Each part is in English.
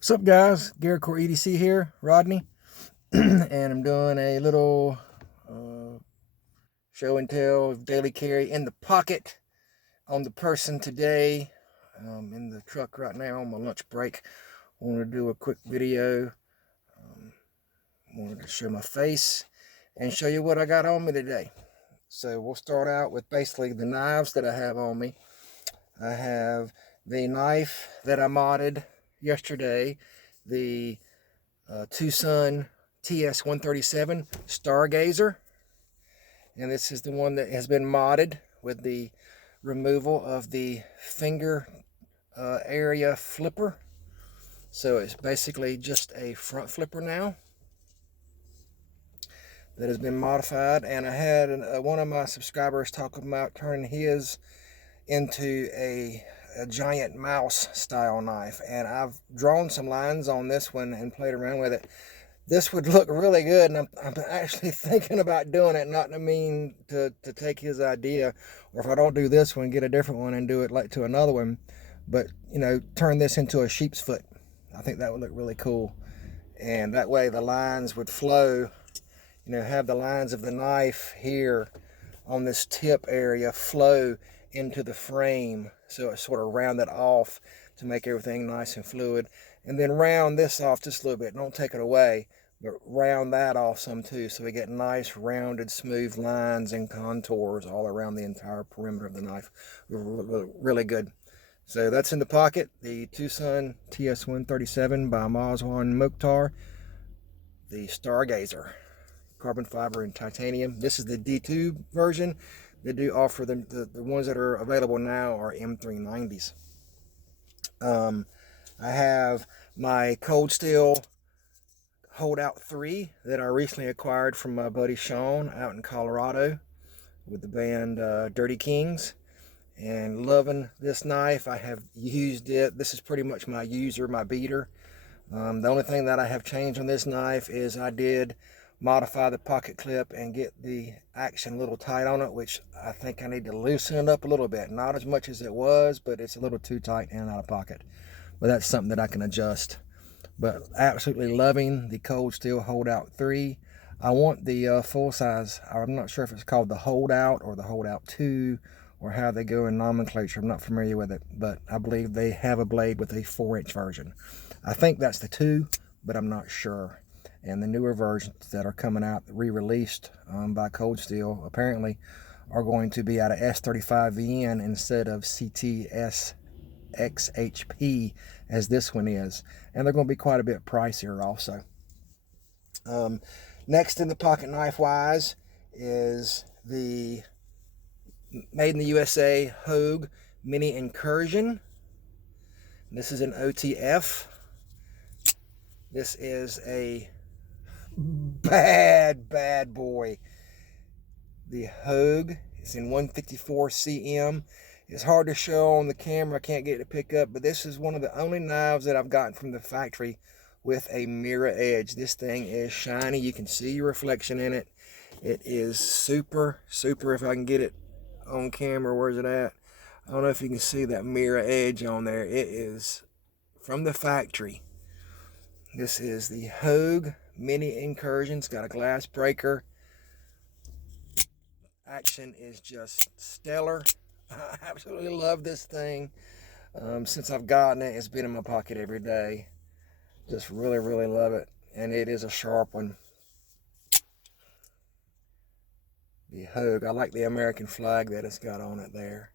What's up, guys? Garrettcore EDC here, Rodney, and I'm doing a little show and tell of daily carry in the pocket on the person today. In the truck right now on my lunch break. I wanted to do a quick video. Wanted to show my face and show you what I got on me today. So we'll start out with basically the knives that I have on me. I have the knife that I modded yesterday, the Tucson TS-137 Stargazer, and this is the one that has been modded with the removal of the finger area flipper. So it's basically just a front flipper now that has been modified. And I had one of my subscribers talk about turning his into a giant mouse style knife, and I've drawn some lines on this one and played around with it. This would look really good, and I'm actually thinking about doing it, not to mean to take his idea, or if I don't do this one, get a different one and do it like to another one, but turn this into a sheep's foot. I think that would look really cool, and that way the lines would flow, have the lines of the knife here on this tip area flow into the frame, so it's sort of rounded off to make everything nice and fluid. And then round this off just a little bit, don't take it away, but round that off some too, so we get nice rounded smooth lines and contours all around the entire perimeter of the knife. Really good. So that's in the pocket, the Tucson TS-137 by Mazwan Mokhtar, the Stargazer, carbon fiber and titanium. This is the D2 version. They do offer the ones that are available now are M390s. I have my Cold Steel Holdout 3 that I recently acquired from my buddy Sean out in Colorado with the band Dirty Kings, and loving this knife. I have used it. This is pretty much my user, my beater. The only thing that I have changed on this knife is I did modify the pocket clip and get the action a little tight on it, which I think I need to loosen it up a little bit. Not as much as it was, but it's a little too tight in and out of pocket. But that's something that I can adjust. But absolutely loving the Cold Steel Holdout 3. I want the full size. I'm not sure if it's called the Holdout or the Holdout 2 or how they go in nomenclature. I'm not familiar with it, but I believe they have a blade with a 4-inch version. I think that's the 2, but I'm not sure. And the newer versions that are coming out, re-released by Cold Steel, apparently are going to be out of S35VN instead of CTS-XHP as this one is. And they're going to be quite a bit pricier also. Next in the pocket knife wise is the made in the USA Hogue Mini Incursion. This is an OTF. This is a bad boy. The Hogue is in 154 cm. It's hard to show on the camera. I can't get it to pick up, but this is one of the only knives that I've gotten from the factory with a mirror edge. This thing is shiny. You can see your reflection in it. It is super, if I can get it on camera. Where's it at? I don't know if you can see that mirror edge on there. It is from the factory. This is the Hogue Mini Incursion. It's got a glass breaker. Action is just stellar. I absolutely love this thing. Since I've gotten it, it's been in my pocket every day. Just really love it. And it is a sharp one. The Hogue. I like the American flag that it's got on it there.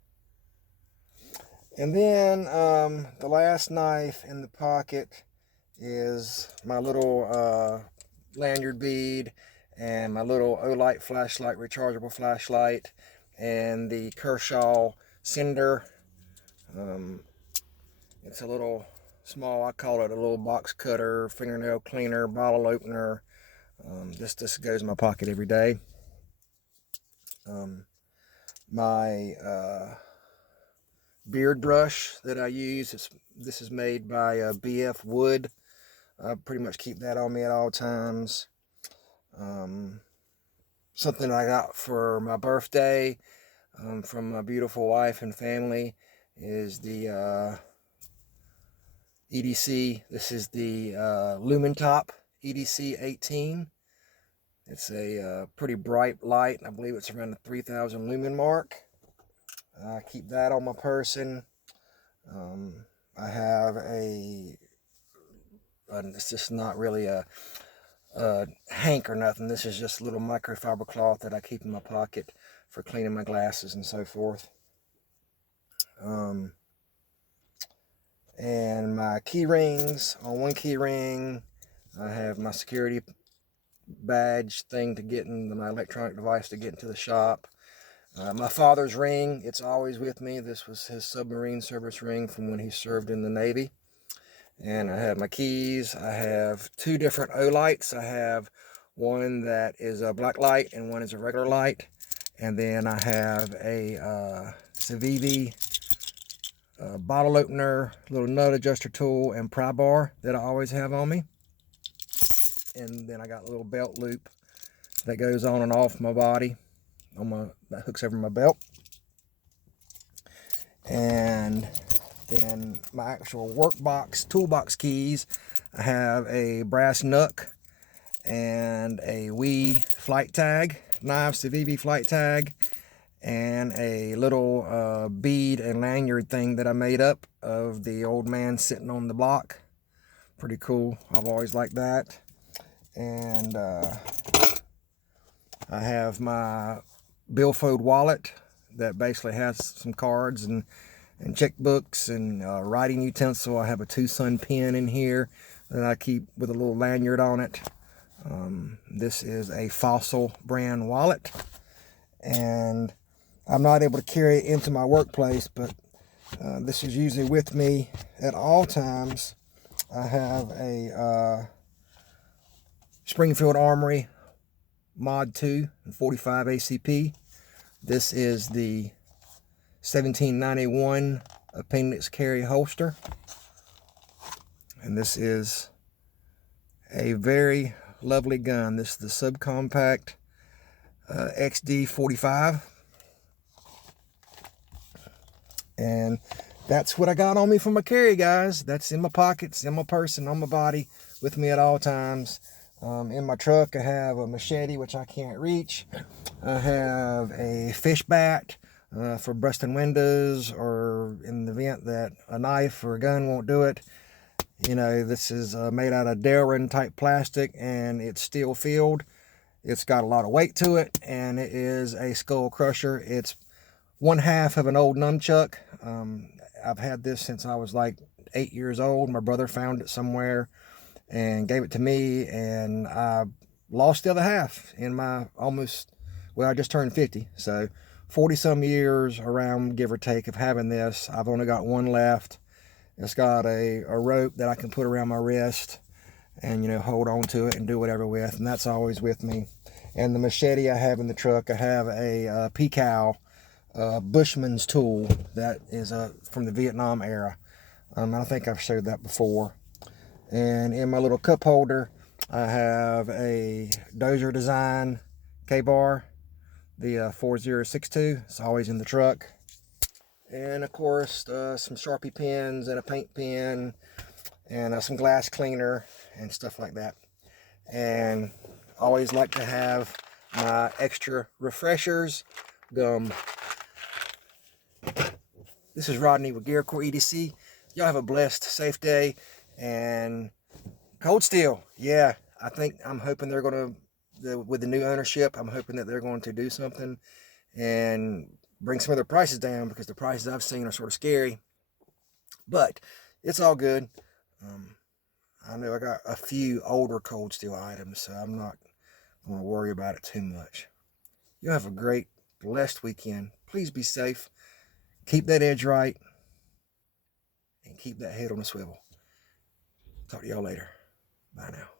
And then the last knife in the pocket is my little lanyard bead and my little Olight flashlight, rechargeable flashlight, and the Kershaw Cinder. It's a little small, I call it a little box cutter, fingernail cleaner, bottle opener. This goes in my pocket every day. My beard brush that I use, this is made by BF Wood. I pretty much keep that on me at all times. Something I got for my birthday from my beautiful wife and family is the EDC. This is the Lumen Top EDC 18. It's a pretty bright light. I believe it's around the 3,000 lumen mark. I keep that on my person. I have it's just not really a hank or nothing. This is just a little microfiber cloth that I keep in my pocket for cleaning my glasses and so forth. And my key rings. On one key ring, I have my security badge thing to get in my electronic device to get into the shop. My father's ring, it's always with me. This was his submarine service ring from when he served in the Navy. And I have my keys. I have two different O lights. I have one that is a black light and one is a regular light. And then I have a Civivi bottle opener, little nut adjuster tool, and pry bar that I always have on me. And then I got a little belt loop that goes on and off my body, that hooks over my belt. And then my actual toolbox keys, I have a brass knuck and a wee flight tag, Civivi flight tag, and a little bead and lanyard thing that I made up of the old man sitting on the block. Pretty cool. I've always liked that. And I have my billfold wallet that basically has some cards and checkbooks and writing utensil. I have a Tucson pen in here that I keep with a little lanyard on it. This is a Fossil brand wallet, and I'm not able to carry it into my workplace, but this is usually with me at all times. I have a Springfield Armory Mod 2 and 45 ACP. This is the 1791 appendix carry holster, and this is a very lovely gun. This is the subcompact XD 45, and that's what I got on me for my carry, guys. That's in my pockets, in my person, on my body, with me at all times. In my truck, I have a machete, which I can't reach. I have a fish bat for busting windows, or in the event that a knife or a gun won't do it. You know, this is made out of Delrin type plastic, and it's steel filled. It's got a lot of weight to it, and it is a skull crusher. It's one half of an old nunchuck. I've had this since I was like 8 years old. My brother found it somewhere and gave it to me, and I lost the other half in my I just turned 50, so 40 some years around, give or take, of having this. I've only got one left. It's got a rope that I can put around my wrist and, you know, hold on to it and do whatever with, and that's always with me. And the machete I have in the truck, I have a PCAL Bushman's tool that is from the Vietnam era. I think I've showed that before. And in my little cup holder, I have a Dozier Design K-bar, the 4062. It's always in the truck. And of course, some Sharpie pens and a paint pen and some glass cleaner and stuff like that. And always like to have my extra refreshers gum. This is Rodney with GearCore EDC. Y'all have a blessed, safe day. And Cold Steel, yeah, I'm hoping they're going to, with the new ownership, I'm hoping that they're going to do something and bring some of their prices down, because the prices I've seen are sort of scary. But it's all good. I know I got a few older Cold Steel items, so I'm not going to worry about it too much. You have a great, blessed weekend. Please be safe. Keep that edge right. And keep that head on a swivel. Talk to y'all later. Bye now.